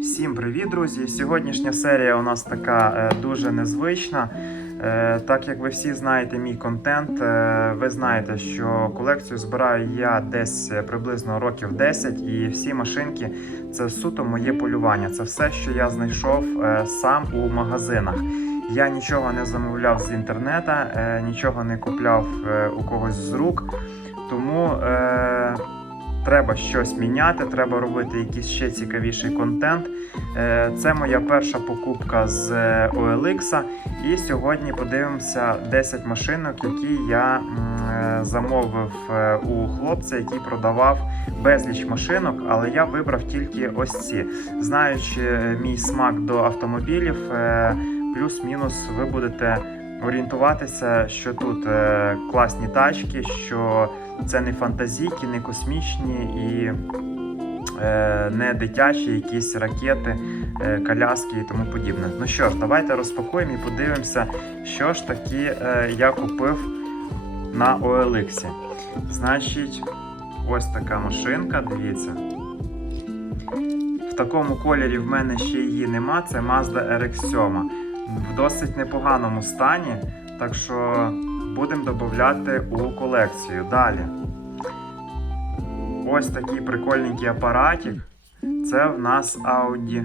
Всім привіт, друзі! Сьогоднішня серія у нас така е, дуже незвична. Е, так як ви всі знаєте мій контент, е, ви знаєте, що колекцію збираю я десь приблизно років 10, і всі машинки це суто моє полювання. Це все, що я знайшов сам у магазинах. Я нічого не замовляв з інтернету, е, нічого не купляв у когось з рук. Тому треба щось міняти, треба робити якийсь ще цікавіший контент. Е, Це моя перша покупка з е, OLX. І сьогодні подивимося 10 машинок, які я е, замовив у хлопця, який продавав безліч машинок, але я вибрав тільки ось ці. Знаючи мій смак до автомобілів, плюс-мінус ви будете орієнтуватися, що тут е, класні тачки, що це не фантазійки, не космічні і е, не дитячі якісь ракети, е, коляски і тому подібне. Ну що ж, давайте розпакуємо і подивимося, що ж таки я купив на OLX. Значить, ось така машинка, дивіться. В такому кольорі в мене ще її нема. Це Mazda RX-7. В досить непоганому стані. Так що будемо додати у колекцію. Далі. Ось такий прикольненький апаратик. Це в нас Audi.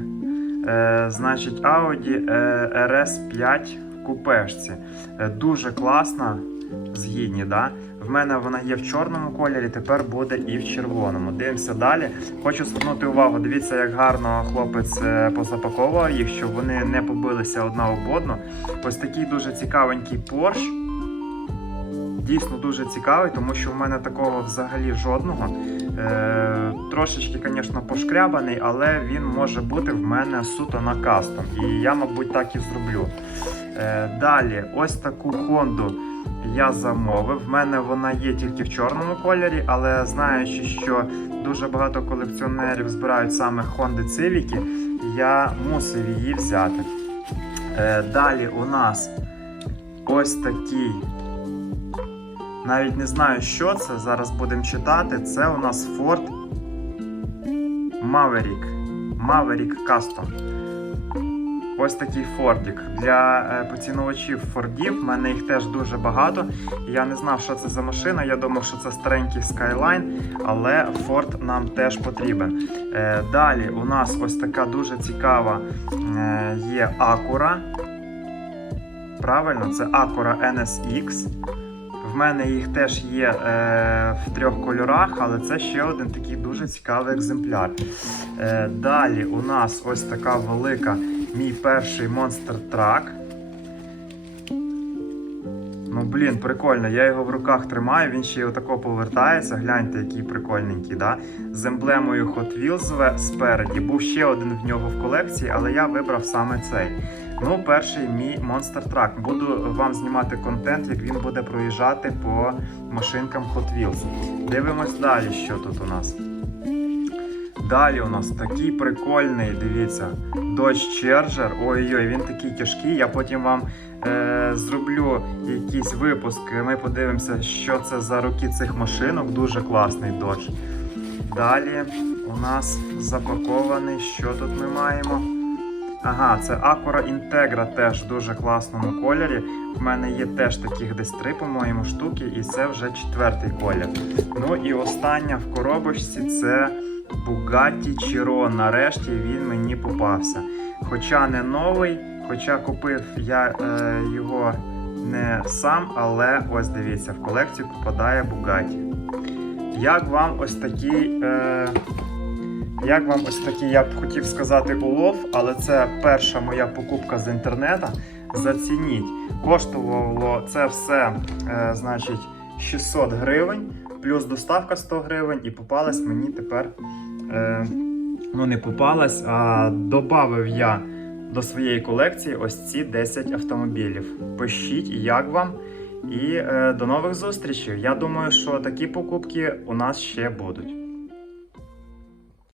Е, значить, Audi е, RS5 в купешці. Е, дуже класна, згідні, да? В мене вона є в чорному кольорі, тепер буде і в червоному. Дивимося далі. Хочу звернути увагу, дивіться, як гарно хлопець е, позапаковував їх, щоб вони не побилися одна об одну. Ось такий дуже цікавенький Porsche. Дійсно дуже цікавий, тому що в мене такого взагалі жодного. Е, трошечки, звісно, пошкрябаний, але він може бути в мене суто на кастом. І я, мабуть, так і зроблю. Е, далі, ось таку Хонду я замовив. В мене вона є тільки в чорному кольорі, але знаючи, що дуже багато колекціонерів збирають саме Honda Civic, я мусив її взяти. Е, далі у нас ось такий. Навіть не знаю, що це. Зараз будемо читати. Це у нас Ford Maverick. Maverick Custom. Ось такий Фордік. Для е, поціновувачів Фордів, в мене їх теж дуже багато. Я не знав, що це за машина. Я думав, що це старенький Skyline, але Ford нам теж потрібен. Е, далі у нас ось така дуже цікава е, є Acura. Правильно, це Acura NSX. В мене їх теж є е, в трьох кольорах, але це ще один такий дуже цікавий екземпляр. Е, далі у нас ось така велика мій перший Monster Truck. Ну, блін, прикольно, я його в руках тримаю, він ще й отако повертається. Гляньте, який прикольненький, да? З емблемою Hot Wheels спереді. Був ще один в нього в колекції, але я вибрав саме цей. Ну, перший мій Monster Truck. Буду вам знімати контент, як він буде проїжджати по машинкам Hot Wheels. Дивимось далі, що тут у нас. Далі у нас такий прикольний, дивіться, Dodge Charger. Ой-ой, він такий тяжкий. Я потім вам е, зроблю якийсь випуск. Ми подивимося, що це за роки цих машинок. Дуже класний Dodge. Далі у нас запакований. Що тут ми маємо? Ага, це Acura Integra теж в дуже класному кольорі. В мене є теж таких десь три, по-моєму, штуки, і це вже четвертий колір. Ну і остання в коробочці це Bugatti Chiron. Нарешті він мені попався. Хоча не новий, хоча купив я е, його не сам, але ось дивіться, в колекцію попадає Bugatti. Як вам ось такий. Е, як вам ось такий, я б хотів сказати, улов, але це перша моя покупка з інтернету. Зацініть. Коштувало це все, е, значить, 600 гривень, плюс доставка 100 гривень, і попалась мені тепер. Е, ну, не попалась, а додав я до своєї колекції ось ці 10 автомобілів. Пишіть, як вам. І е, до нових зустрічей. Я думаю, що такі покупки у нас ще будуть.